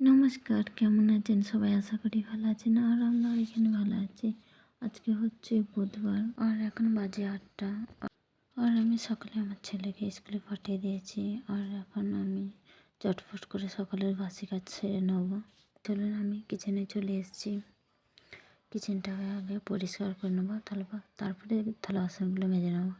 নমস্কার, কেমন আছেন সবাই? আশা করি ভালো আছেন। আর আমরা এখানে ভালো আছি। আজকে হচ্ছে বুধবার আর এখন বাজে 8টা। আর আমি সকালে আমার ছেলেকে স্কুলে পাঠিয়ে দিয়েছি। আর এখন আমি চটফট করে সকালের বাসি কাজ সেরে নেব। চলুন আমি কিচেনে চলে এসেছি। কিচেনটাকে আগে পরিষ্কার করে নেবো, তারপরে থালা বাসনগুলো মেজে নেবো।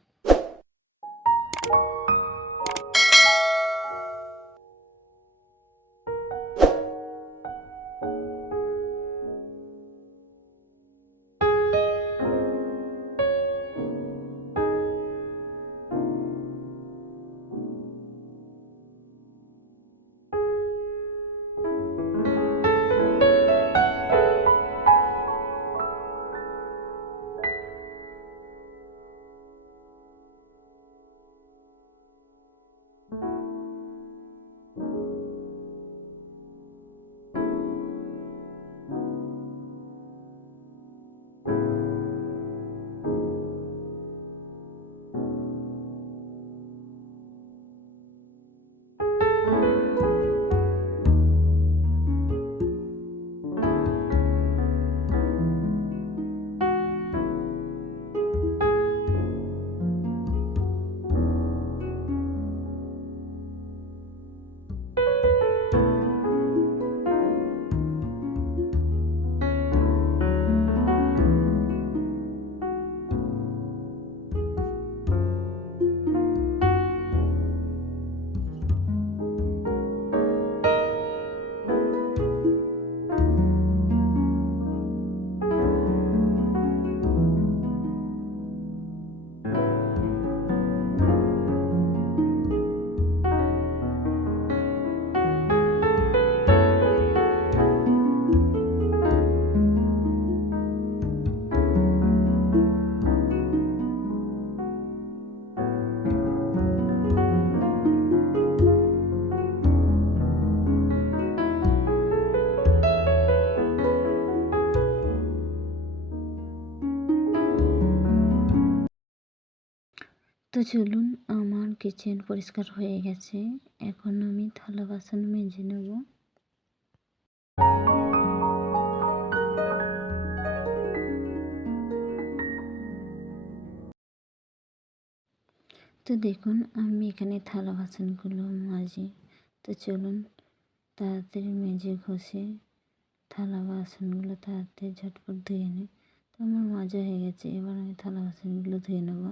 তো চলুন, আমার কিচেন পরিষ্কার হয়ে গেছে। এখন আমি থালা বাসন মেজে নেব। তো দেখুন, আমি এখানে থালা বাসনগুলো মাজি। তো চলুন তাড়াতাড়ি মেজে ঘষে থালা বাসনগুলো তাড়াতাড়ি ঝটপট ধুয়ে নিই। তো আমার মাজা হয়ে গেছে, এবার আমি থালা বাসনগুলো ধুয়ে নেব।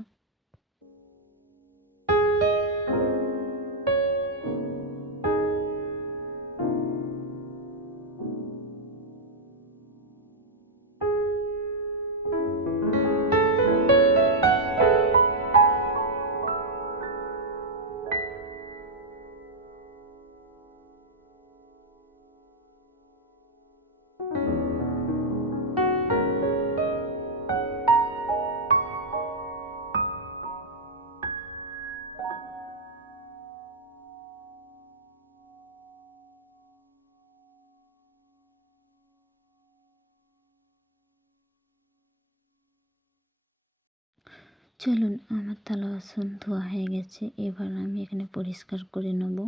চলুন, আমার থালা বাসন ধোয়া হয়ে গেছে, এবার আমি এখানে পরিষ্কার করে নেব।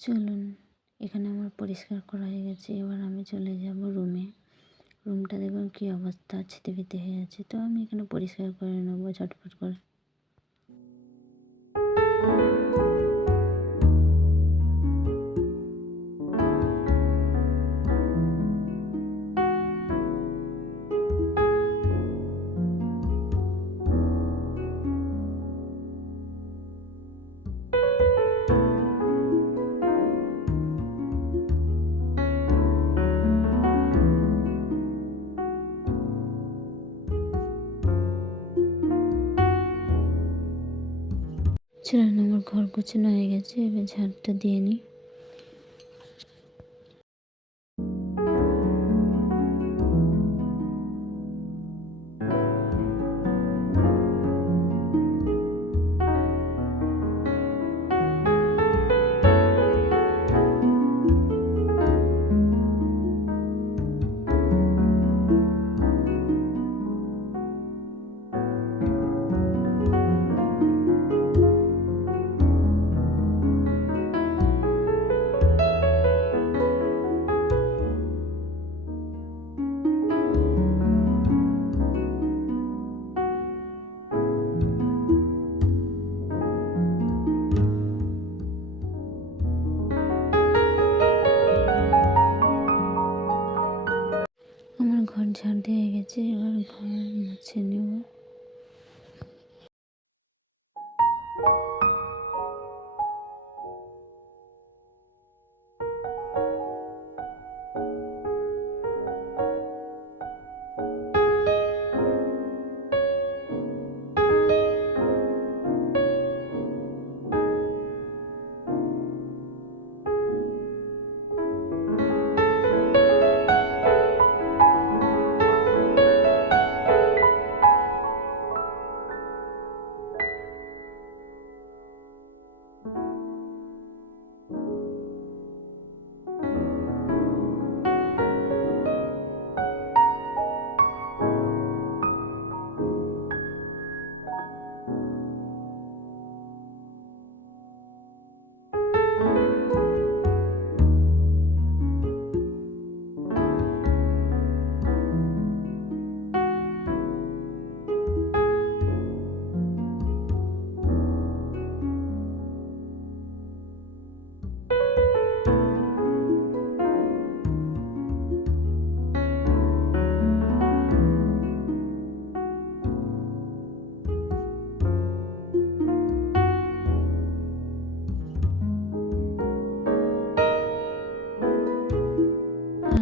চলুন, এখানে আমার পরিষ্কার করা হয়ে গেছে, এবার আমি চলে যাব রুমে। রুমটা দেখুন কী অবস্থা, ছিটিপিটি হয়ে আছে। তো আমি এখানে পরিষ্কার করে নেবো ঝটপট করে। চলুন, আমার ঘর গোছানো হয়ে গেছে, এবার ঝাড়টা দিয়ে নিই। আমার ঘর ঝাড় দিয়ে গেছে, এবার ঘর মুছে নেব।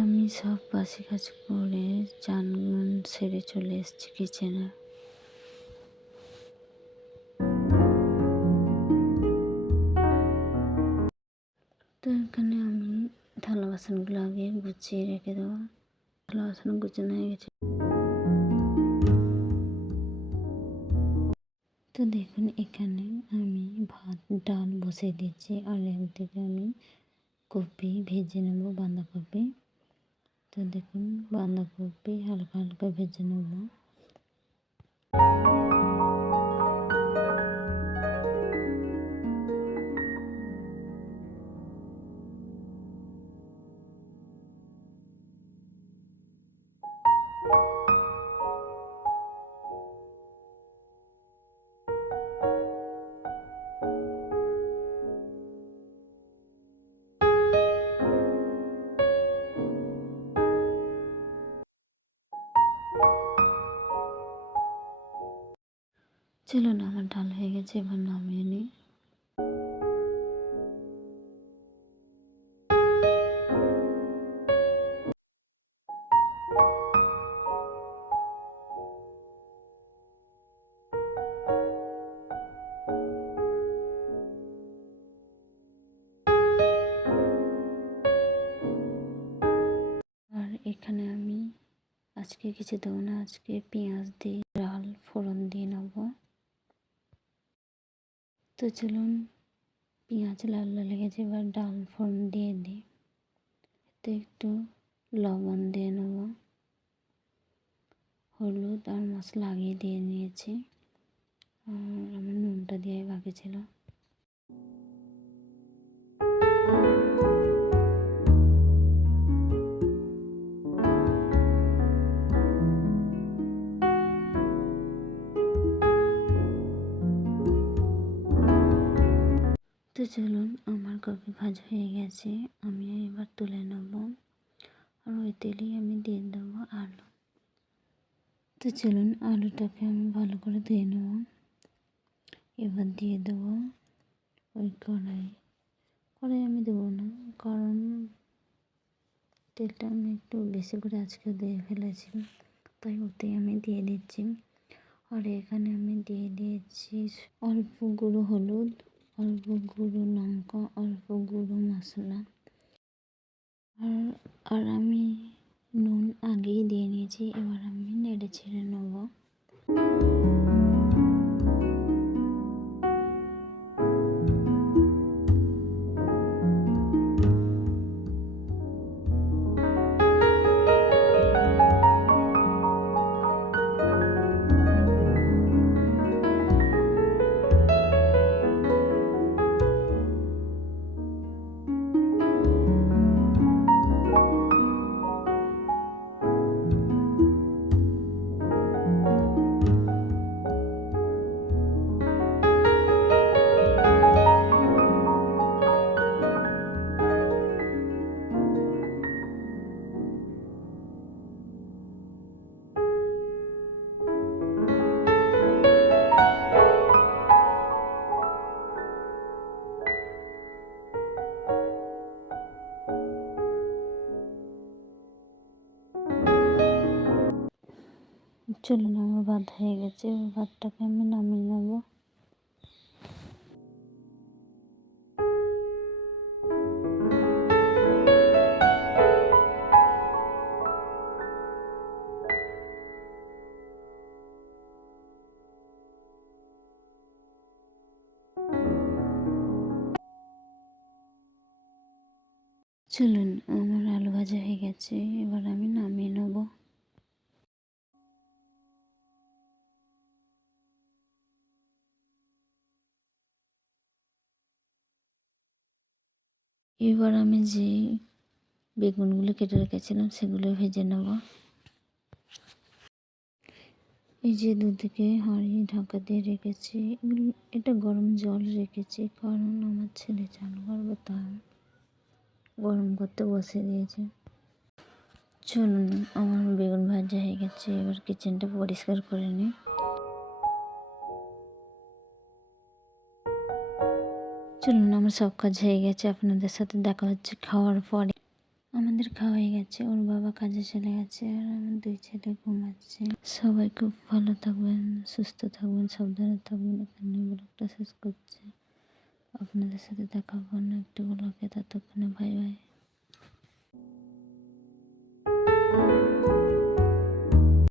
আমি সব বাসি কাজ করে চান সেরে চলে এসেছি কিচেনে। তো এখানে আমি থালা বাসনগুলো আগে গুছিয়ে রেখে দেবো। থালা বাসন গুছানো হয়ে গেছে। তো দেখুন, এখানে আমি ভাত ডাল বসিয়ে দিচ্ছি, আর একদিকে আমি কপি ভেজে নেব, বাঁধাকপি। তো দেখুন, বাঁধাকপি হালকা হালকা ভেজে নেব। চলুন, আমার ডাল হয়ে গেছে, এবার নামিয়ে নিই। আর এখানে আমি আজকে কিছু দেবো না, আজকে পেঁয়াজ দিয়ে ডাল ফোড়ন দিয়ে নেব। তো চলুন, পেঁয়াজ লাল লাল হয়ে গেছে, এবার ডাল ফোড়ন দিয়ে দিই। এতে একটু লবণ দিয়ে নেব, হলুদ আর মশলা আগে দিয়ে নিয়েছি, আর আমার নুনটা দিয়ে বাকি ছিল। তো চলুন, আমার কপি ভাজা হয়ে গেছে, আমি এবার তুলে নেব। আর ওই তেলেই আমি দিয়ে দেবো আলু। তো চলুন, আলুটাকে আমি ভালো করে ধুয়ে নেব। এবার দিয়ে দেবো ওই কড়াই আমি দেবো না, কারণ তেলটা আমি একটু বেশি করে আজকে দিয়ে ফেলেছি, তাই ওতেই আমি দিয়ে দিচ্ছি আর এখানে আমি দিয়ে দিয়েছি অল্প গুঁড়ো হলুদ, অল্প গুঁড়ো লঙ্কা, অল্প গুঁড়ো মশলা। আর আমি নুন আগেই দিয়ে নিয়েছি। এবার আমি নেড়ে ছেড়ে নেবো। চলুন, আমার ভাত হয়ে গেছে। ভাতটাকে আমি নামিয়ে নেব। চলুন, আমার আলু ভাজা হয়ে গেছে। এবার আমি নামিয়ে নেব। এবার আমি যে বেগুনগুলো কেটে রেখেছিলাম সেগুলো ভেজে নেব। এই যে দুদিকে হাঁড়ি ঢাকা দিয়ে রেখেছি। এটা গরম জল রেখেছি, কারণ আমার ছেলে চান করবে, তাই গরম করতে বসে দিয়েছে। চলুন, আমার বেগুন ভাজা হয়ে গেছে। এবার কিচেনটা পরিষ্কার করে নিই। চলুন, আমার সব কাজ হয়ে গেছে। আপনাদের সাথে দেখা হচ্ছে খাওয়ার পরে। আমাদের খাওয়া হয়ে গেছে। ওর বাবা কাজে চলে গেছে আর আমার দুই ছেলে ঘুমাচ্ছে। সবাই খুব ভালো থাকবেন, সুস্থ থাকবেন, সাবধানে থাকবেন। এখানে ব্লগটা শেষ করছে। আপনাদের সাথে দেখা হবে অন্য একটি ব্লগে। ততক্ষণে বাই বাই।